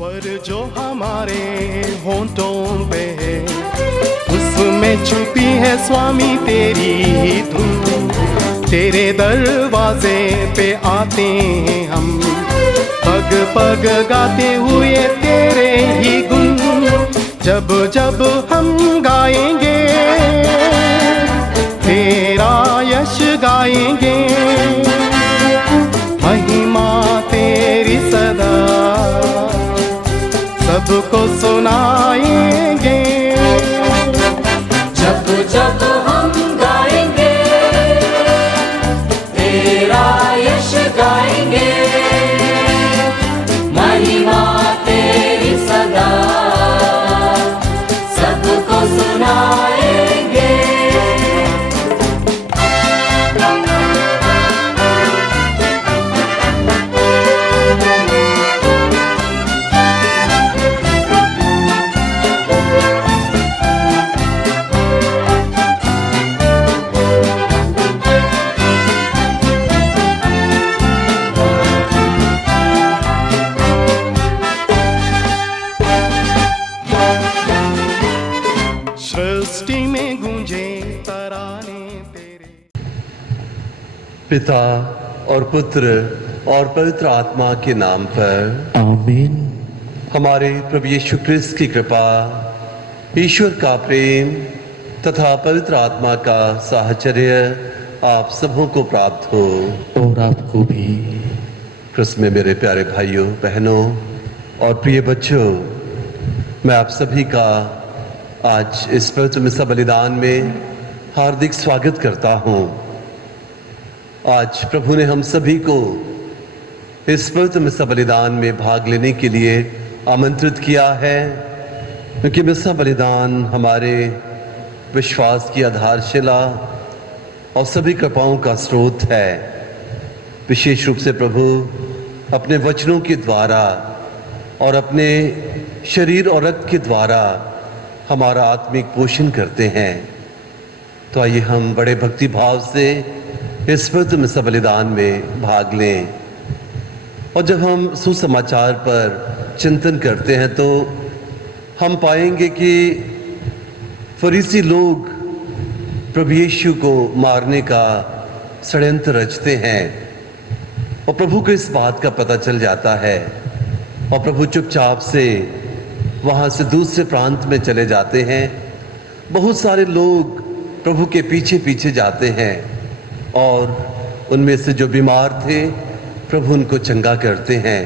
स्वर जो हमारे होंठों पे है, उसमें छुपी है स्वामी तेरी ही धुन। तेरे दरवाजे पे आते हैं हम, पग पग गाते हुए तेरे ही गुण। जब जब हम गाएंगे तेरा यश गाएंगे, महिमा तेरी सदा सबको सुनाएंगे। जब जब हम गाएंगे तेरा यश गाएंगे, महिमा तेरी सदा सबको सुनाएंगे। सृष्टि में गूंजे तराने तेरे। पिता और पुत्र और पवित्र आत्मा के नाम पर आमीन। हमारे प्रभु यीशु क्रिस्त की कृपा, ईश्वर का प्रेम तथा पवित्र आत्मा का साहचर्य आप सबों को प्राप्त हो। और आपको भी। क्रिस्त में मेरे प्यारे भाइयों बहनों और प्रिय बच्चों, मैं आप सभी का आज इस पवित्र मिसा बलिदान में हार्दिक स्वागत करता हूँ। आज प्रभु ने हम सभी को इस पवित्र मिसा बलिदान में भाग लेने के लिए आमंत्रित किया है, क्योंकि मिसा बलिदान हमारे विश्वास की आधारशिला और सभी कृपाओं का स्रोत है। विशेष रूप से प्रभु अपने वचनों के द्वारा और अपने शरीर और रक्त के द्वारा हमारा आत्मिक पोषण करते हैं। तो आइए हम बड़े भक्ति भाव से इस पवित्र मिसा बलिदान में भाग लें। और जब हम सुसमाचार पर चिंतन करते हैं तो हम पाएंगे कि फरीसी लोग प्रभु यीशु को मारने का षड्यंत्र रचते हैं और प्रभु को इस बात का पता चल जाता है और प्रभु चुपचाप से वहाँ से दूसरे प्रांत में चले जाते हैं। बहुत सारे लोग प्रभु के पीछे पीछे जाते हैं और उनमें से जो बीमार थे प्रभु उनको चंगा करते हैं।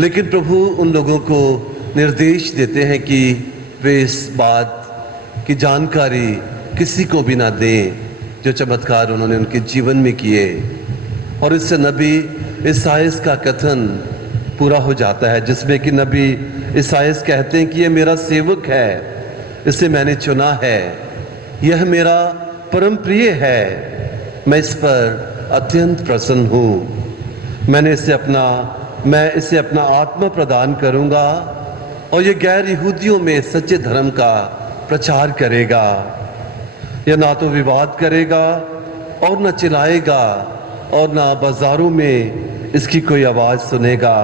लेकिन प्रभु उन लोगों को निर्देश देते हैं कि वे इस बात की जानकारी किसी को भी ना दें जो चमत्कार उन्होंने उनके जीवन में किए। और इससे नबी ईसाइयाह का कथन पूरा हो जाता है, जिसमें कि नबी ईसाइयाह कहते हैं कि ये मेरा सेवक है, इसे मैंने चुना है, यह मेरा परम प्रिय है, मैं इस पर अत्यंत प्रसन्न हूँ। मैं इसे अपना आत्मा प्रदान करूँगा और ये गैर यहूदियों में सच्चे धर्म का प्रचार करेगा। यह ना तो विवाद करेगा और न चिल्लाएगा और ना बाजारों में इसकी कोई आवाज़ सुनेगा।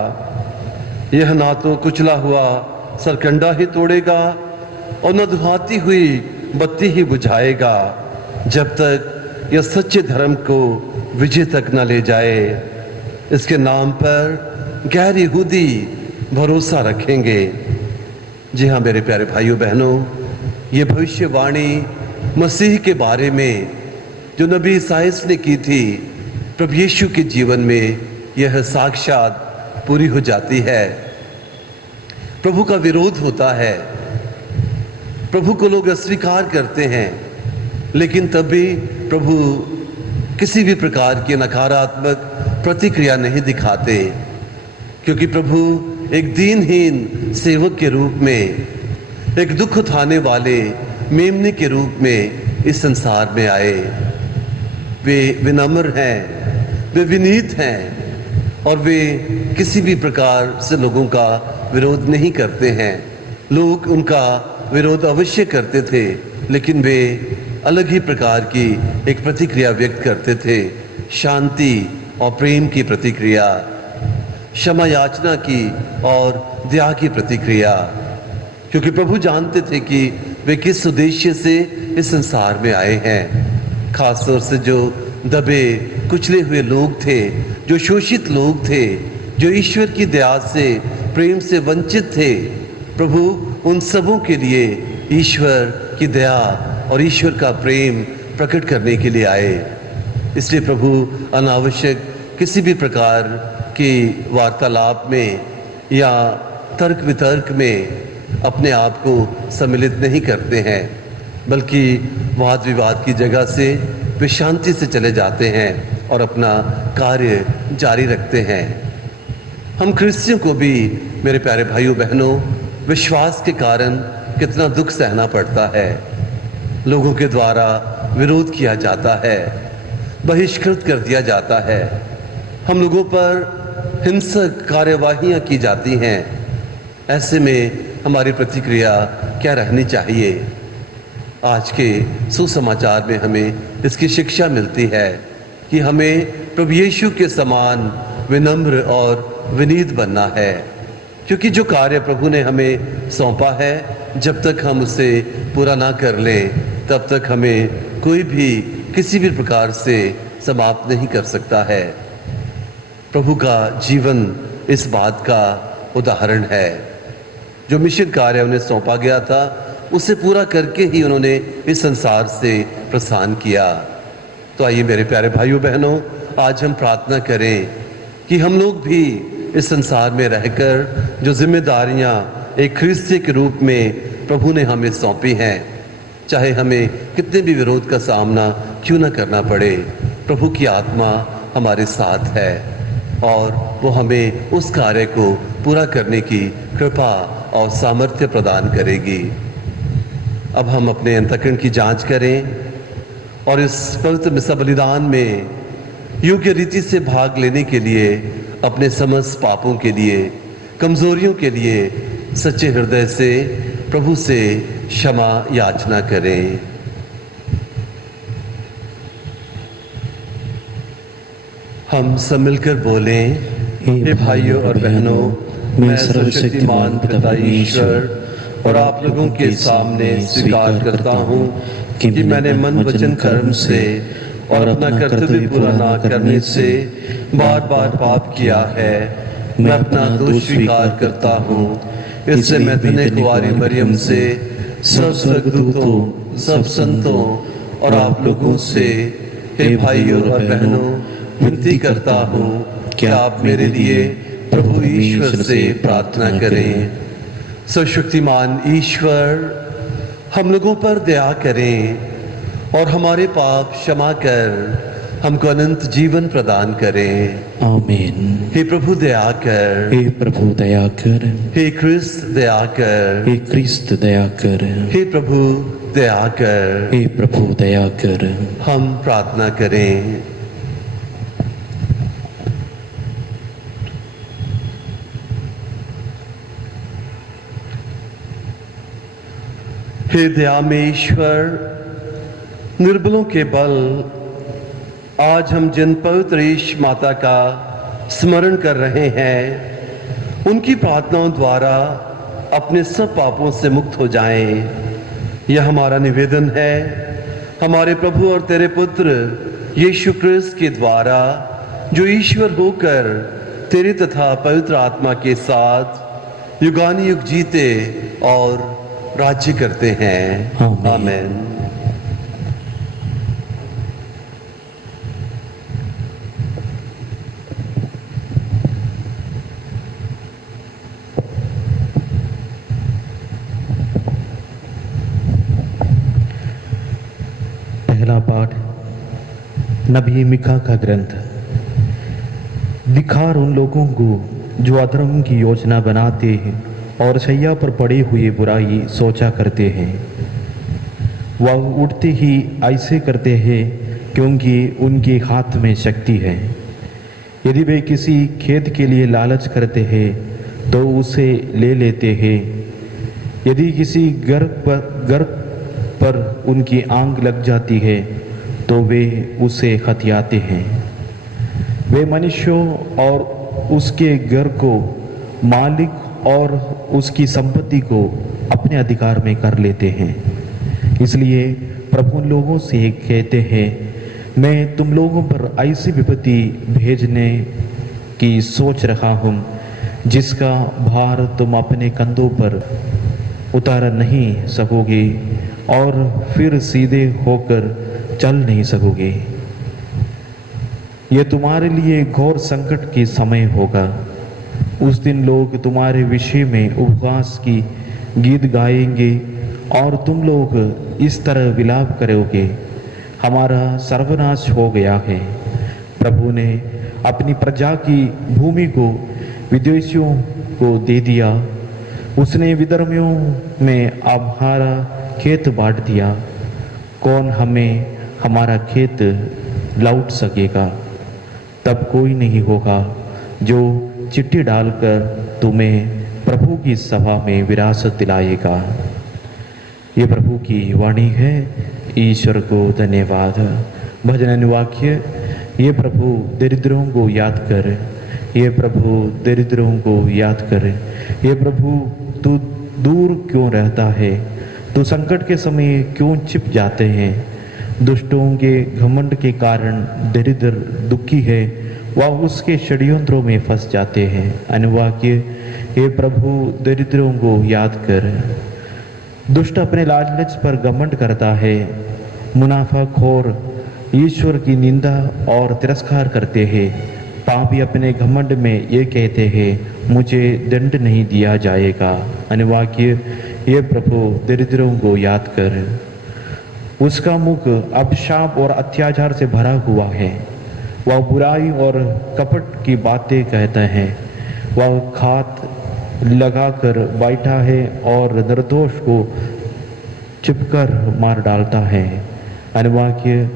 यह ना तो कुचला हुआ सरकंडा ही तोड़ेगा और न दुहाती हुई बत्ती ही बुझाएगा, जब तक यह सच्चे धर्म को विजय तक न ले जाए। इसके नाम पर गैर यहूदी भरोसा रखेंगे। जी हाँ मेरे प्यारे भाइयों बहनों, ये भविष्यवाणी मसीह के बारे में जो नबी ईसाइयाह ने की थी, प्रभु यीशु के जीवन में यह साक्षात पूरी हो जाती है। प्रभु का विरोध होता है, प्रभु को लोग अस्वीकार करते हैं, लेकिन तब भी प्रभु किसी भी प्रकार की नकारात्मक प्रतिक्रिया नहीं दिखाते, क्योंकि प्रभु एक दीनहीन सेवक के रूप में, एक दुख उठाने वाले मेमने के रूप में इस संसार में आए। वे विनम्र हैं, वे विनीत हैं और वे किसी भी प्रकार से लोगों का विरोध नहीं करते हैं। लोग उनका विरोध अवश्य करते थे, लेकिन वे अलग ही प्रकार की एक प्रतिक्रिया व्यक्त करते थे, शांति और प्रेम की प्रतिक्रिया। क्षमा याचना की और दया की प्रतिक्रिया, क्योंकि प्रभु जानते थे कि वे किस उद्देश्य से इस संसार में आए हैं। खासतौर से जो दबे कुचले हुए लोग थे, जो शोषित लोग थे, जो ईश्वर की दया से प्रेम से वंचित थे, प्रभु उन सबों के लिए ईश्वर की दया और ईश्वर का प्रेम प्रकट करने के लिए आए। इसलिए प्रभु अनावश्यक किसी भी प्रकार की वार्तालाप में या तर्क वितर्क में अपने आप को सम्मिलित नहीं करते हैं, बल्कि वाद विवाद की जगह से वे शांति से चले जाते हैं और अपना कार्य जारी रखते हैं। हम क्रिश्चियों को भी, मेरे प्यारे भाइयों बहनों, विश्वास के कारण कितना दुख सहना पड़ता है। लोगों के द्वारा विरोध किया जाता है, बहिष्कृत कर दिया जाता है, हम लोगों पर हिंसक कार्यवाहियां की जाती हैं। ऐसे में हमारी प्रतिक्रिया क्या रहनी चाहिए? आज के सुसमाचार में हमें इसकी शिक्षा मिलती है कि हमें प्रभु यीशु के समान विनम्र और विनीत बनना है, क्योंकि जो कार्य प्रभु ने हमें सौंपा है, जब तक हम उसे पूरा ना कर लें, तब तक हमें कोई भी किसी भी प्रकार से समाप्त नहीं कर सकता है। प्रभु का जीवन इस बात का उदाहरण है। जो मिशन कार्य उन्हें सौंपा गया था, उसे पूरा करके ही उन्होंने इस संसार से प्रस्थान किया। तो आइए मेरे प्यारे भाइयों बहनों, आज हम प्रार्थना करें कि हम लोग भी इस संसार में रहकर जो जिम्मेदारियां एक ख्रिस्ती के रूप में प्रभु ने हमें सौंपी हैं, चाहे हमें कितने भी विरोध का सामना क्यों न करना पड़े, प्रभु की आत्मा हमारे साथ है और वो हमें उस कार्य को पूरा करने की कृपा और सामर्थ्य प्रदान करेगी। अब हम अपने अंतःकरण की जांच करें और इस पवित्र मिसा बलिदान में योग्य रीति से भाग लेने के लिए अपने समस्त पापों के लिए, कमजोरियों के लिए सच्चे हृदय से प्रभु से क्षमा याचना करें। हम सब मिलकर बोलें, हे भाइयों और बहनों, मैं सर्वशक्तिमान पिता ईश्वर और आप लोगों के सामने स्वीकार करता हूँ कि मैंने मन वचन कर्म से और अपना कर्तव्य पूरा ना करने से बार बार पाप किया है। मैं अपना दोष स्वीकार करता हूँ। इससे मैं धन्य कुंवारी मरियम से, सब स्वर्गदूतों, सब संतों और आप लोगों से, हे भाइयों और बहनों, विनती करता हूँ कि आप मेरे लिए प्रभु ईश्वर से प्रार्थना करें। सर्वशक्तिमान ईश्वर हम लोगों पर दया करें और हमारे पाप क्षमा कर हमको अनंत जीवन प्रदान करें। आमीन। हे प्रभु दया कर, हे प्रभु दया कर, हे क्रिस्त दया कर, हे क्रिस्त दया कर, हे प्रभु दया कर, हे प्रभु दया कर। हम प्रार्थना करें। हे दया में ईश्वर, निर्बलों के बल आज हम जिन पवित्र ईश माता का स्मरण कर रहे हैं, उनकी प्रार्थनाओं द्वारा अपने सब पापों से मुक्त हो जाएं। यह हमारा निवेदन है हमारे प्रभु और तेरे पुत्र यीशु क्रिस्त के द्वारा, जो ईश्वर होकर तेरे तथा पवित्र आत्मा के साथ युगानुयुग जीते और राज्य करते हैं। आमीन। पहला पाठ नबी मिका का ग्रंथ। धिक्कार उन लोगों को जो अधर्म की योजना बनाते हैं और शैया पर पड़ी हुई बुराई सोचा करते हैं। वह उठते ही ऐसे करते हैं क्योंकि उनके हाथ में शक्ति है। यदि वे किसी खेत के लिए लालच करते हैं तो उसे ले लेते हैं। यदि किसी घर पर उनकी आंख लग जाती है तो वे उसे हथियाते हैं। वे मनुष्यों और उसके घर को, मालिक और उसकी संपत्ति को अपने अधिकार में कर लेते हैं। इसलिए प्रभु लोगों से कहते हैं, मैं तुम लोगों पर ऐसी विपत्ति भेजने की सोच रहा हूँ जिसका भार तुम अपने कंधों पर उतार नहीं सकोगे और फिर सीधे होकर चल नहीं सकोगे। यह तुम्हारे लिए घोर संकट के समय होगा। उस दिन लोग तुम्हारे विषय में उपवास की गीत गाएंगे और तुम लोग इस तरह विलाप करोगे, हमारा सर्वनाश हो गया है। प्रभु ने अपनी प्रजा की भूमि को विदेशियों को दे दिया। उसने विधर्मियों में हमारा खेत बांट दिया। कौन हमें हमारा खेत लौट सकेगा? तब कोई नहीं होगा जो चिट्ठी डालकर तुम्हें प्रभु की सभा में विरासत दिलाएगा। ये प्रभु की वाणी है। ईश्वर को धन्यवाद। भजन वाक्य, ये प्रभु दरिद्रों को याद कर, ये प्रभु दरिद्रों को याद कर। ये प्रभु तू दूर क्यों रहता है? तू संकट के समय क्यों छिप जाते हैं? दुष्टों के घमंड के कारण दरिद्र दुखी है, वह उसके षड्यंत्रों में फंस जाते हैं। अनुवाक्य, हे प्रभु दरिद्रों को याद कर। दुष्ट अपने लालच पर घमंड करता है। मुनाफाखोर ईश्वर की निंदा और तिरस्कार करते हैं। पापी अपने घमंड में ये कहते हैं, मुझे दंड नहीं दिया जाएगा। अनुवाक्य, ये प्रभु दरिद्रों को याद कर। उसका मुख अभिशाप और अत्याचार से भरा हुआ है। वह बुराई और कपट की बातें कहता है। वह घात लगाकर बैठा है और निर्दोष को चिपकर मार डालता है। अनुवाक्य,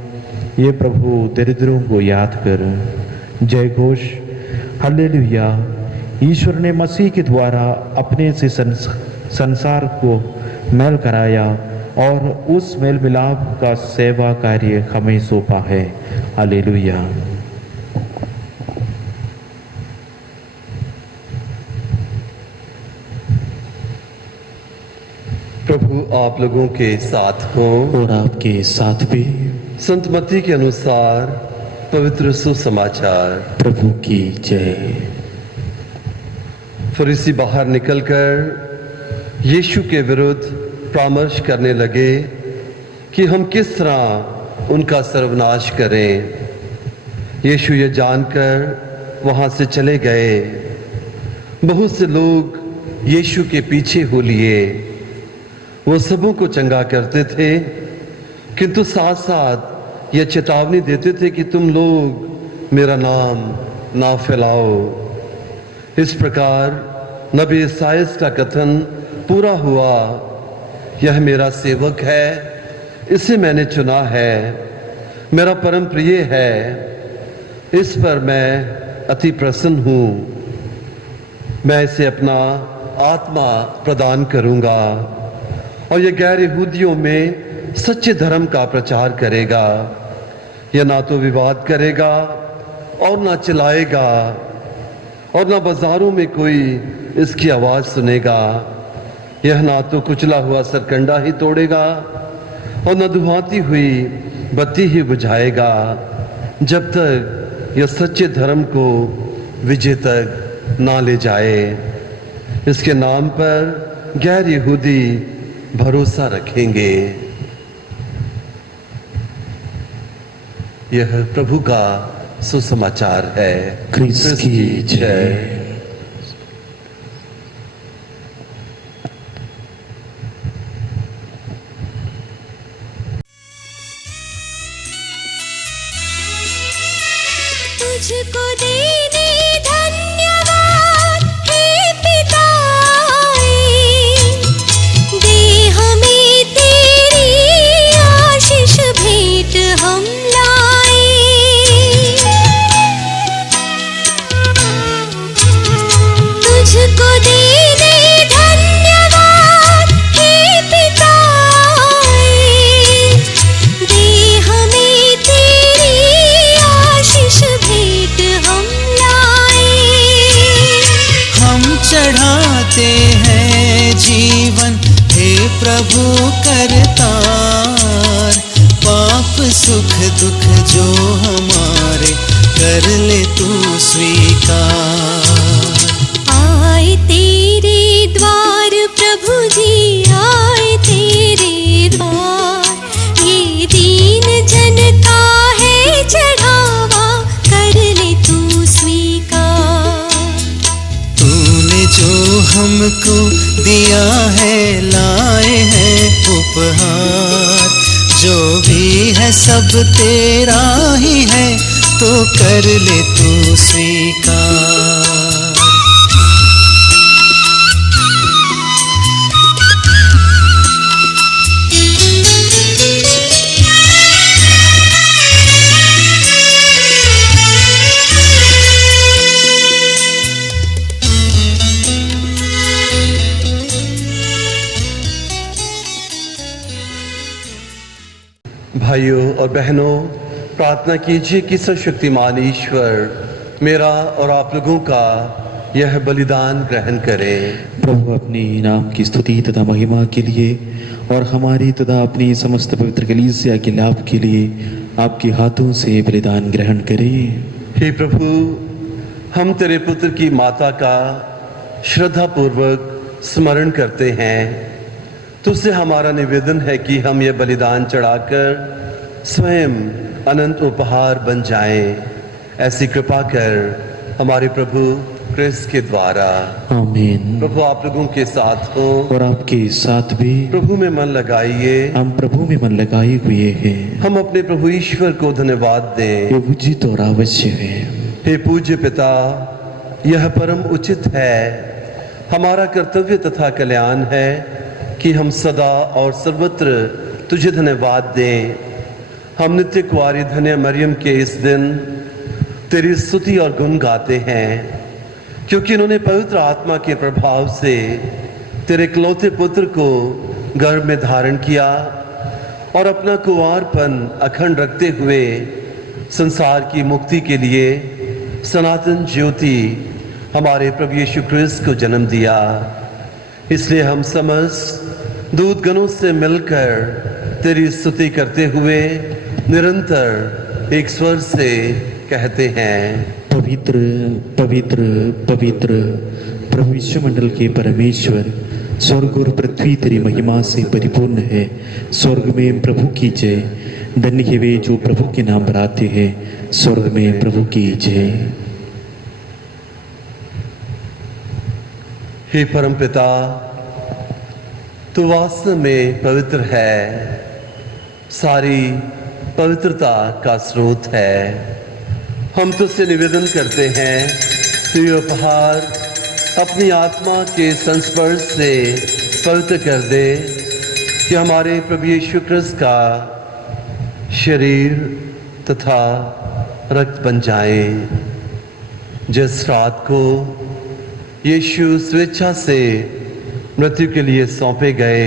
ये प्रभु दरिद्रों को याद कर। जय घोष, हालेलुया। ईश्वर ने मसीह के द्वारा अपने से संसार को मेल कराया और उस मेल मिलाप का सेवा कार्य हमें सौंपा है। हालेलुया। प्रभु आप लोगों के साथ हों और आपके साथ भी। संत मत्ती के अनुसार पवित्र सुसमाचार। प्रभु की जय। फरीसी बाहर निकलकर यीशु के विरुद्ध परामर्श करने लगे कि हम किस तरह उनका सर्वनाश करें। यीशु ये जानकर वहां से चले गए। बहुत से लोग यीशु के पीछे हो लिए। वो सबों को चंगा करते थे, किंतु साथ साथ यह चेतावनी देते थे कि तुम लोग मेरा नाम ना फैलाओ। इस प्रकार नबी ईसायाह का कथन पूरा हुआ, यह मेरा सेवक है, इसे मैंने चुना है, मेरा परम प्रिय है, इस पर मैं अति प्रसन्न हूँ। मैं इसे अपना आत्मा प्रदान करूँगा और यह गैर यहूदियों में सच्चे धर्म का प्रचार करेगा। यह ना तो विवाद करेगा और ना चिल्लाएगा और ना बाजारों में कोई इसकी आवाज़ सुनेगा। यह ना तो कुचला हुआ सरकंडा ही तोड़ेगा और न धुआती हुई बत्ती ही बुझाएगा, जब तक यह सच्चे धर्म को विजय तक ना ले जाए। इसके नाम पर गैर यहूदी भरोसा रखेंगे। यह प्रभु का सुसमाचार है। क्रिस्त की जय। तुझको देने धन्यवाद हे पिताए, दे हमें तेरी आशीष भेंट हम लाए। जो हमको दिया है लाए हैं उपहार, जो भी है सब तेरा ही है, तो कर ले तू स्वीकार। भाइयों और बहनों, प्रार्थना कीजिए कि सर्वशक्तिमान ईश्वर मेरा और आप लोगों का यह बलिदान ग्रहण करें। प्रभु अपने नाम की स्तुति तथा महिमा के लिए और हमारी तथा अपनी समस्त पवित्र कलीसिया के लाभ के लिए आपके हाथों से बलिदान ग्रहण करें। हे प्रभु, हम तेरे पुत्र की माता का श्रद्धा पूर्वक स्मरण करते हैं। तुझसे हमारा निवेदन है कि हम यह बलिदान चढ़ाकर स्वयं अनंत उपहार बन जाएं। ऐसी कृपा कर हमारे प्रभु क्रिस्त के द्वारा। आमीन। प्रभु आप लोगों के साथ हो और आपके साथ भी। प्रभु में मन लगाइए। हम प्रभु में मन लगाए हुए हैं। हम अपने प्रभु ईश्वर को धन्यवाद दें। ये उचित और आवश्यक है। हे पूज्य पिता, यह परम उचित है, हमारा कर्तव्य तथा कल्याण है कि हम सदा और सर्वत्र तुझे धन्यवाद दें। हम नित्य कुंवारी धन्य मरियम के इस दिन तेरी स्तुति और गुण गाते हैं, क्योंकि इन्होंने पवित्र आत्मा के प्रभाव से तेरे इकलौते पुत्र को गर्भ में धारण किया और अपना कुंवारपन अखंड रखते हुए संसार की मुक्ति के लिए सनातन ज्योति हमारे प्रभु यीशु क्रिस्त को जन्म दिया। इसलिए हम समस्त दूतगणों से मिलकर तेरी स्तुति करते हुए निरंतर एक स्वर से कहते हैं, पवित्र पवित्र पवित्र प्रभु विश्वमंडल के परमेश्वर, स्वर्ग और पृथ्वी तेरी महिमा से परिपूर्ण है। स्वर्ग में प्रभु की जय। धन्य है वे जो प्रभु के नाम पर आते हैं। स्वर्ग में प्रभु की जय। हे परमपिता, तू वास्तव में पवित्र है, सारी पवित्रता का स्रोत है। हम तुझसे निवेदन करते हैं, तू ये उपहार अपनी आत्मा के संस्पर्श से पवित्र कर दे, कि हमारे प्रभु यीशु क्रिस्त का शरीर तथा रक्त बन जाए। जिस रात को यीशु स्वेच्छा से मृत्यु के लिए सौंपे गए,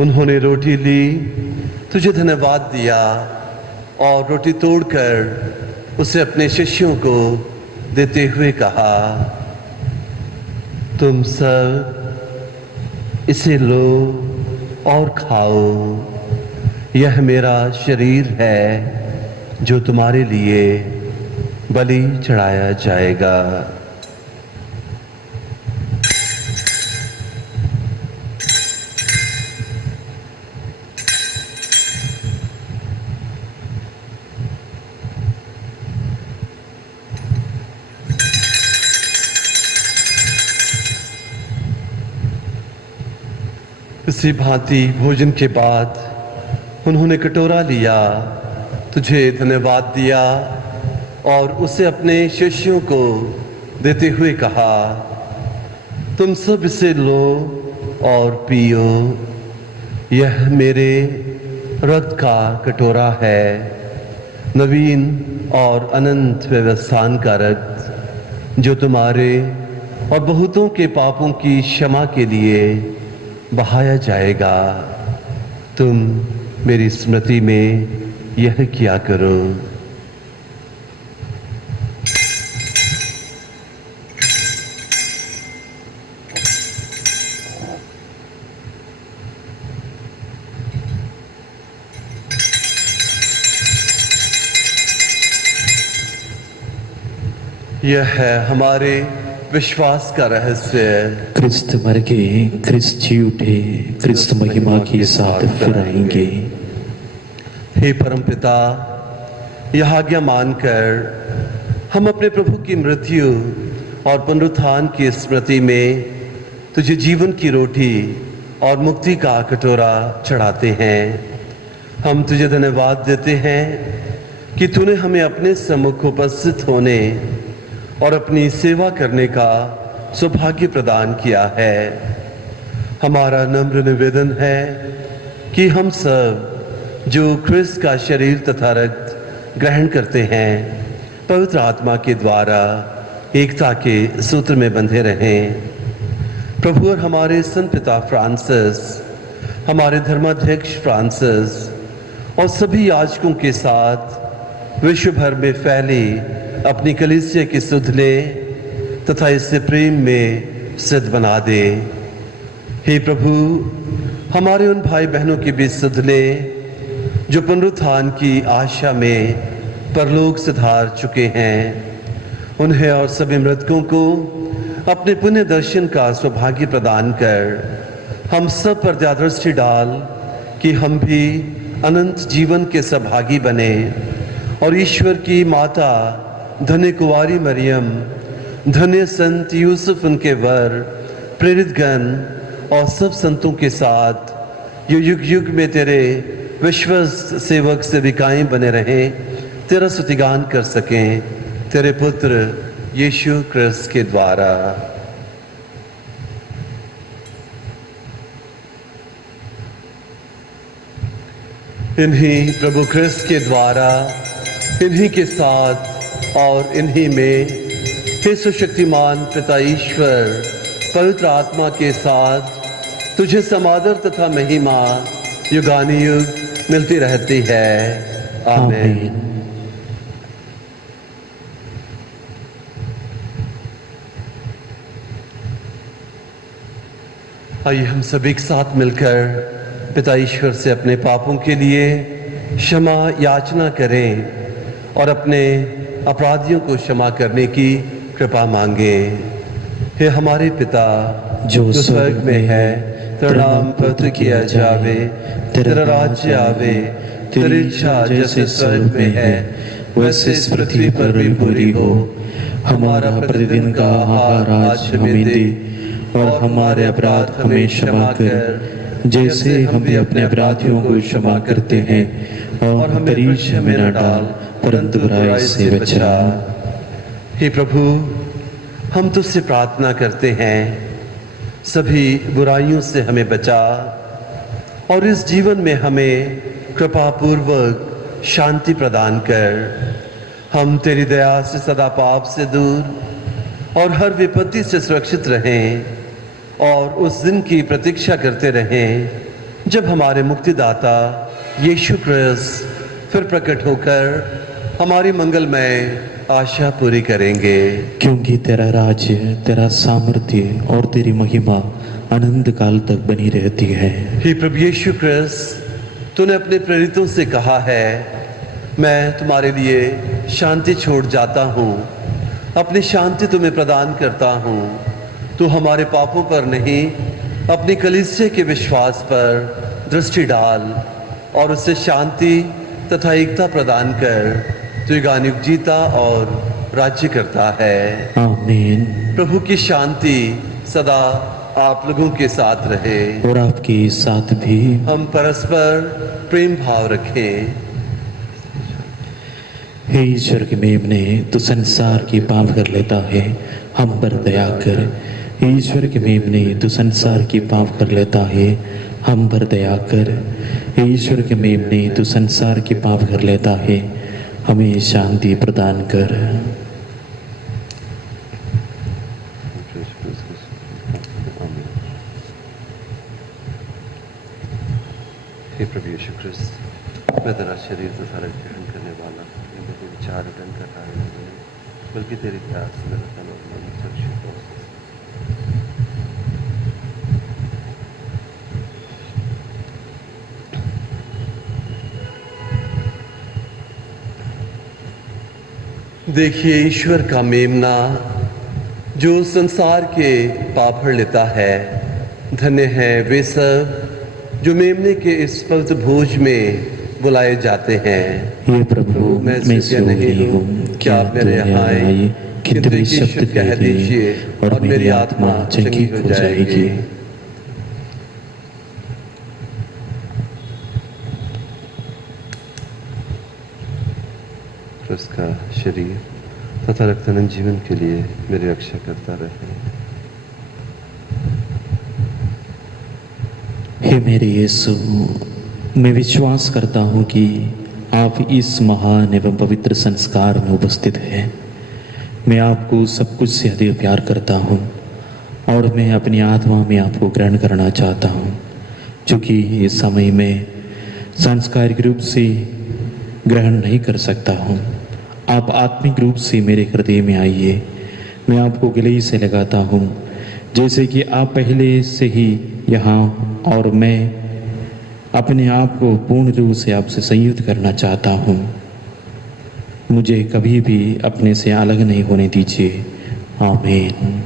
उन्होंने रोटी ली, तुझे धन्यवाद दिया और रोटी तोड़कर उसे अपने शिष्यों को देते हुए कहा, तुम सब इसे लो और खाओ, यह मेरा शरीर है जो तुम्हारे लिए बलि चढ़ाया जाएगा। इसी भांति भोजन के बाद उन्होंने कटोरा लिया, तुझे धन्यवाद दिया और उसे अपने शिष्यों को देते हुए कहा, तुम सब इसे लो और पियो, यह मेरे रक्त का कटोरा है, नवीन और अनंत व्यवस्थान का रक्त, जो तुम्हारे और बहुतों के पापों की क्षमा के लिए बहाया जाएगा। तुम मेरी स्मृति में यह किया करो। यह है हमारे विश्वास का रहस्य। क्रिस्त मर गए, क्रिस्त जी उठे, क्रिस्त महिमा के साथ फिर आएंगे। हे परमपिता, यह आज्ञा मानकर हम अपने प्रभु की मृत्यु और पुनरुत्थान की स्मृति में तुझे जीवन की रोटी और मुक्ति का कटोरा चढ़ाते हैं। हम तुझे धन्यवाद देते हैं कि तूने हमें अपने सम्मुख उपस्थित होने और अपनी सेवा करने का सौभाग्य प्रदान किया है। हमारा नम्र निवेदन है कि हम सब जो क्रिस्त का शरीर तथा रक्त ग्रहण करते हैं, पवित्र आत्मा के द्वारा एकता के सूत्र में बंधे रहें। प्रभु और हमारे संत पिता फ्रांसिस, हमारे धर्माध्यक्ष फ्रांसिस और सभी याजकों के साथ विश्व भर में फैली अपनी कलीसिया की सुध ले तथा इससे प्रेम में सिद्ध बना दे। हे प्रभु, हमारे उन भाई बहनों की भी सुध ले जो पुनरुत्थान की आशा में परलोक सिधार चुके हैं। उन्हें और सभी मृतकों को अपने पुण्य दर्शन का सौभाग्य प्रदान कर हम सब पर दृष्टि डाल कि हम भी अनंत जीवन के सहभागी बने और ईश्वर की माता धन्य कुंवारी मरियम, धन्य संत यूसुफ उनके वर, प्रेरित गण और सब संतों के साथ युग युग में तेरे विश्वस्त सेवक सेविकाएं बने रहें, तेरा स्तुतिगान कर सकें तेरे पुत्र यीशु क्रिस्त के द्वारा। इन्हीं प्रभु क्रिस्त के द्वारा, इन्हीं के साथ और इन्हीं में हे सुशक्तिमान पिता ईश्वर पवित्र आत्मा के साथ तुझे समादर तथा महिमा युगानुयुग मिलती रहती है। आमीन। आइए हम सब एक साथ मिलकर पिता ईश्वर से अपने पापों के लिए क्षमा याचना करें और अपने अपराधियों को क्षमा करने की कृपा मांगे। हे हमारे पिता जो स्वर्ग में है, तेरा नाम पवित्र किया जावे, तेरा राज्य आवे, तेरी इच्छा जैसे स्वर्ग में है वैसे इस पृथ्वी पर भी पूरी हो। हमारा प्रतिदिन का आहार आज हमें दे और हमारे अपराध हमें क्षमा कर जैसे हम भी अपने अपराधियों को क्षमा करते हैं, और हमें परीक्षा में न डाल परंतु बुराई से बचा। हे प्रभु, हम तुझसे प्रार्थना करते हैं सभी बुराइयों से हमें बचा और इस जीवन में हमें कृपा पूर्वक शांति प्रदान कर। हम तेरी दया से सदा पाप से दूर और हर विपत्ति से सुरक्षित रहें और उस दिन की प्रतीक्षा करते रहें जब हमारे मुक्तिदाता यीशु क्रिस्त फिर प्रकट होकर हमारी मंगलमय आशा पूरी करेंगे। क्योंकि तेरा राज्य, तेरा सामर्थ्य और तेरी महिमा अनंत काल तक बनी रहती है। हे प्रभु यीशु क्रिस्त, तूने अपने प्रेरितों से कहा है, मैं तुम्हारे लिए शांति छोड़ जाता हूँ, अपनी शांति तुम्हें प्रदान करता हूँ। तू हमारे पापों पर नहीं, अपनी कलीसिया के विश्वास पर दृष्टि डाल और उससे शांति तथा एकता प्रदान कर। तू युगानुयुग जीता और राज्य करता है। आमीन। प्रभु की शांति सदा आप लोगों के साथ रहे और आपके साथ भी। हम परस्पर प्रेम भाव रखें। हे ईश्वर के मेमने, तू संसार की पाप कर लेता है, हम पर दया कर। ईश्वर के मेमने, तू संसार की पाप कर लेता है, हम पर दया कर। ईश्वर के मेमने, तू संसार की पाप कर लेता है, हमें शांति प्रदान कर। हे प्रभु यीशु क्रिस्त, मैं तेरा शरीर तथा रक्त ग्रहण करने वाला मेरे विचार ग्रहण कर रहा है, बल्कि तेरे प्यार से मेरा तन और मन सुरक्षित हो। देखिए ईश्वर का मेमना जो संसार के पाप हर लेता है। धन्य है वे सब जो मेमने के इस पवित्र भोज में बुलाए जाते हैं। हे प्रभु, मैं योग्य नहीं हूँ कि आप मेरे यहाँ आए, किंतु एक शब्द कह दीजिए और मेरी आत्मा चंगी हो जाएगी। उसका शरीर तथा रक्त अनंत जीवन के लिए मेरी रक्षा करता रहे। हे मेरे यीशु, मैं विश्वास करता हूँ कि आप इस महान एवं पवित्र संस्कार में उपस्थित हैं। मैं आपको सब कुछ से अधिक प्यार करता हूँ और मैं अपनी आत्मा में आपको ग्रहण करना चाहता हूँ। चूँकि इस समय में सांस्कारिक रूप से ग्रहण नहीं कर सकता हूँ, आप आत्मिक रूप से मेरे हृदय में आइए। मैं आपको गले से लगाता हूँ जैसे कि आप पहले से ही यहाँ, और मैं अपने आप को पूर्ण रूप से आपसे संयुक्त करना चाहता हूँ। मुझे कभी भी अपने से अलग नहीं होने दीजिए। आमीन।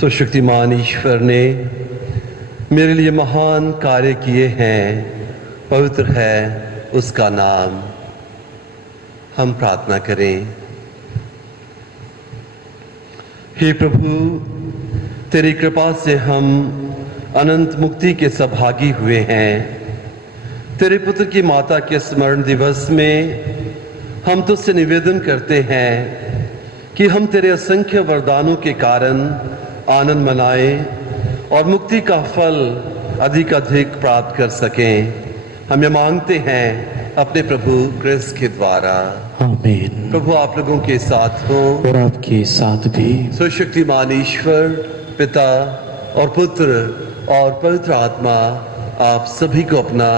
सुशक्तिमान ईश्वर ने मेरे लिए महान कार्य किए हैं, पवित्र है उसका नाम। हम प्रार्थना करें। हे प्रभु, तेरी कृपा से हम अनंत मुक्ति के सहभागी हुए हैं। तेरे पुत्र की माता के स्मरण दिवस में हम तुझसे निवेदन करते हैं कि हम तेरे असंख्य वरदानों के कारण आनंद मनाएं और मुक्ति का फल अधिक प्राप्त कर सकें। हम ये मांगते हैं अपने प्रभु क्रिस्त के द्वारा। आमीन। प्रभु आप लोगों के साथ हो और आपके साथ भी। सुशक्तिमान ईश्वर पिता और पुत्र और पवित्र आत्मा आप सभी को अपना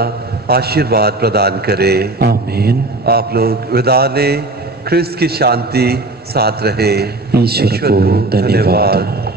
आशीर्वाद प्रदान करे। आमीन। आप लोग विदा लें। क्रिस्त की शांति साथ रहे। ईश्वर को धन्यवाद।